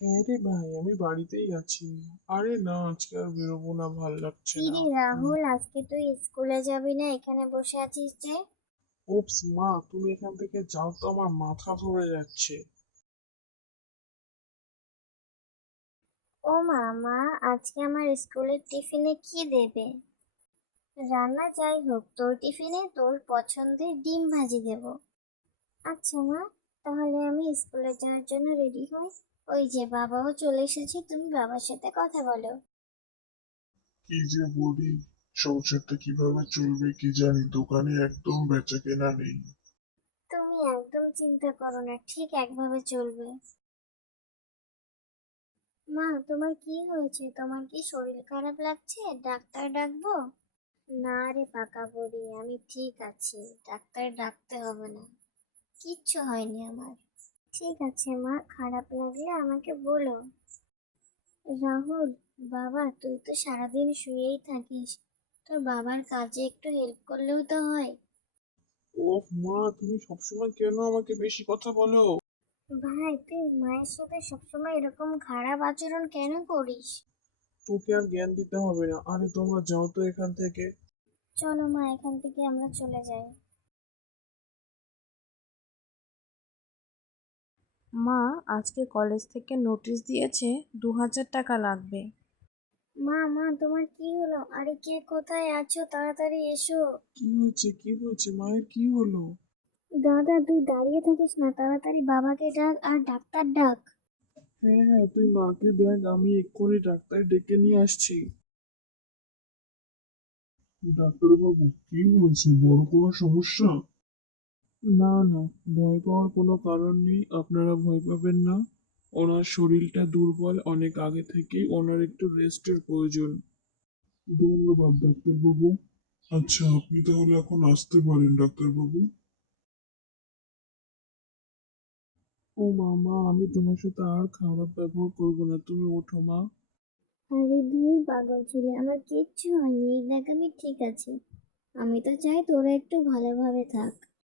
হ্যাঁ রে ভাই, আমি বাড়িতেই আছি। আরে না, আজকে আর বেরোবো না, ভাল লাগছে কি না। রে রাহুল, আজকে তুই স্কুলে যাবি না? এখানে বসে আছিস যে? ওপস মা, তুমি এখান থেকে যাও তো, আমার মাথা ধরে যাচ্ছে। ও মা মা, আজকে আমার স্কুলের টিফিনে কি দেবে? রান্না যাই হোক, তোর টিফিনে তোর পছন্দের ডিম ভাজি দেব। আচ্ছা মা, তাহলে আমি স্কুলে যাওয়ার জন্য রেডি হই। ওই যে বাবাও চলে এসেছে, তুমি বাবার সাথে কথা বলো। কি যে বলি, সংসারটা কিভাবে চলবে কি জানি, দোকানে একদম বেচা কেনা নেই। তুমি একদম চিন্তা করো না, ঠিক একভাবে চলবে। মা, তোমার কি হয়েছে? তোমার কি শরীর খারাপ লাগছে? ডাক্তার ডাকবো? না রে পাকা বুড়ি, আমি ঠিক আছি। ডাক্তার ডাকতে হবে না, কিচ্ছু হয়নি আমার। ঠিক আছে মা, খারাপ লাগলে আমাকে বলো। রাহুল, বাবা তুই তো সারাদিন শুয়েই থাকিস, তোর বাবার কাজে একটু হেল্প করলেও তো হয়। ওহ মা, তুমি সবসময় কেন আমাকে বেশি কথা বলো? ভাই, তুই মায়ের সাথে সবসময় এরকম খারাপ আচরণ কেন করিস? তোকে আর জ্ঞান দিতে হবে না, আরে তোমরা যাও তো এখান থেকে। চলো মা, এখান থেকে আমরা চলে যাই। মা, আজকে কলেজ থেকে নোটিশ দিয়েছে ২০০০ টাকা লাগবে। মা মা, তোমার কি হলো? আরে কে কোথায় আছো? তাড়াতাড়ি এসো। কি হয়েছে, কি হয়েছে, মায়ের কি হলো? দাদা, তুই দাঁড়িয়ে থাকিস না, তাড়াতাড়ি বাবাকে ডাক আর ডাক্তার ডাক। হ্যাঁ হ্যাঁ, তুই মাকে দেখ, আমি এক্ষুনি ডাক্তার ডেকে নিয়ে আসছি। ডাক্তারবাবু, কি হয়েছে, বড় কোনো সমস্যা? না না, ভয় পাওয়ার কোনো কারণ নেই, আপনারা ভয় পাবেন না। ওনার শরীরটা দুর্বল, অনেক আগে থেকেই ওনার একটু রেস্টের প্রয়োজন। ধন্যবাদ ডাক্তারবাবু। আচ্ছা, আপনি তাহলে এখন আসতে পারেন ডাক্তারবাবু। ও মামা, আমি তোমার সাথে আর খারাপ ব্যবহার করবো না, তুমি ওঠো মা। আরে ধুর পাগল ছেলে, আমার কিচ্ছু হয়নি, এই দেখ আমি ঠিক আছি। আমি তো চাই তোরা একটু ভালোভাবে থাক।